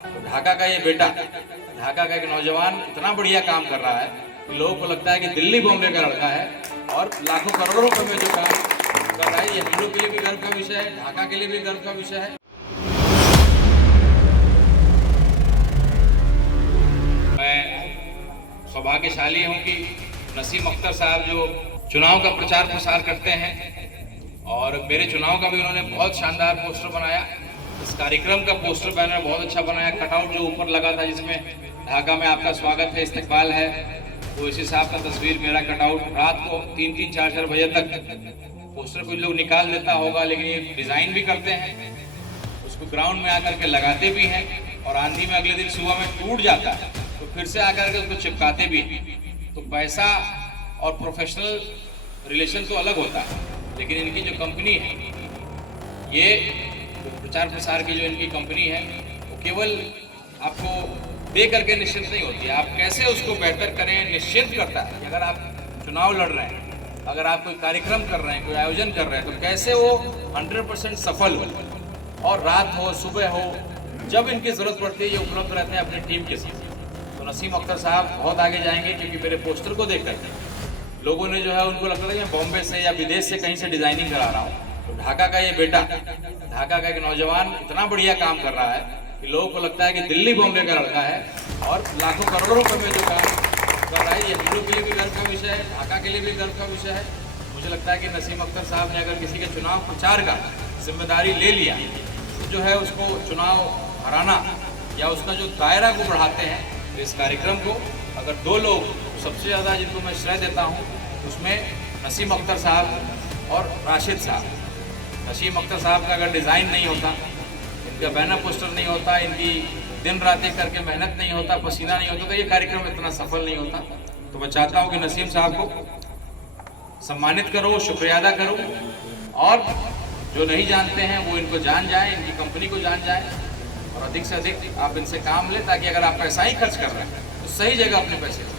ढाका का ये बेटा, ढाका का एक नौजवान इतना बढ़िया काम कर रहा है कि लोगों को लगता है कि दिल्ली बॉम्बे का लड़का है और लाखों करोड़ों रुपए में जो काम कर रहा है, ये हम लोग के लिए भी गर्व का विषय है, ढाका के लिए भी गर्व का विषय है। मैं सौभाग्यशाली हूँ कि नसीम अख्तर साहब जो चुनाव का प्रचार प्रसार करते हैं और मेरे चुनाव का भी उन्होंने बहुत शानदार पोस्टर बनाया। इस कार्यक्रम का पोस्टर बैनर बहुत अच्छा बनाया। कटआउट जो ऊपर लगा था जिसमें ढाका में आपका स्वागत है, इस्तकबाल है, तो इसी साहब का तस्वीर मेरा कटआउट रात को 3-3, 4-4 बजे तक पोस्टर कुछ लोग निकाल देता होगा, लेकिन ये डिज़ाइन भी करते हैं, उसको ग्राउंड में आकर के लगाते भी हैं और आंधी में अगले दिन सुबह में टूट जाता है तो फिर से आकर के उसको चिपकाते भी हैं। तो पैसा और प्रोफेशनल रिलेशन तो अलग होता है, लेकिन इनकी जो कंपनी है, ये प्रचार प्रसार की जो इनकी कंपनी है, वो केवल आपको दे करके निश्चित नहीं होती है, आप कैसे उसको बेहतर करें निश्चित करता है। अगर आप चुनाव लड़ रहे हैं, अगर आप कोई कार्यक्रम कर रहे हैं, कोई आयोजन कर रहे हैं, तो कैसे वो 100% सफल हो और रात हो सुबह हो, जब इनकी ज़रूरत पड़ती है ये उपलब्ध रहते हैं अपनी टीम के साथ। तो नसीम अख्तर साहब बहुत आगे जाएंगे, क्योंकि मेरे पोस्टर को देख करके लोगों ने जो है उनको लगता था कि मैं बॉम्बे से या विदेश से कहीं से डिज़ाइनिंग करा रहा हूँ। तो ढाका का ये बेटा, ढाका का एक नौजवान इतना बढ़िया काम कर रहा है कि लोगों को लगता है कि दिल्ली बॉम्बे का लड़का है और लाखों करोड़ों रुपए में जो काम कर रहा है, ये हम लोग के लिए भी गर्व का विषय है, ढाका के लिए भी गर्व का विषय है। मुझे लगता है कि नसीम अख्तर साहब ने अगर किसी के चुनाव प्रचार का जिम्मेदारी ले लिया तो जो है उसको चुनाव हराना या उसका जो दायरा को बढ़ाते हैं। तो इस कार्यक्रम को अगर 2 लोग सबसे ज़्यादा जिनको मैं श्रेय देता हूँ, उसमें नसीम अख्तर साहब और राशिद साहब। नसीम अख्तर साहब का अगर डिज़ाइन नहीं होता, इनका बैनर पोस्टर नहीं होता, इनकी दिन रात एक करके मेहनत नहीं होता, पसीना नहीं होता, तो ये कार्यक्रम इतना सफल नहीं होता। तो मैं चाहता हूँ कि नसीम साहब को सम्मानित करो, शुक्रिया अदा करो, और जो नहीं जानते हैं वो इनको जान जाए, इनकी कंपनी को जान जाए और अधिक से अधिक आप इनसे काम लें, ताकि अगर आप पैसा ही खर्च कर रहे हैं तो सही जगह अपने पैसे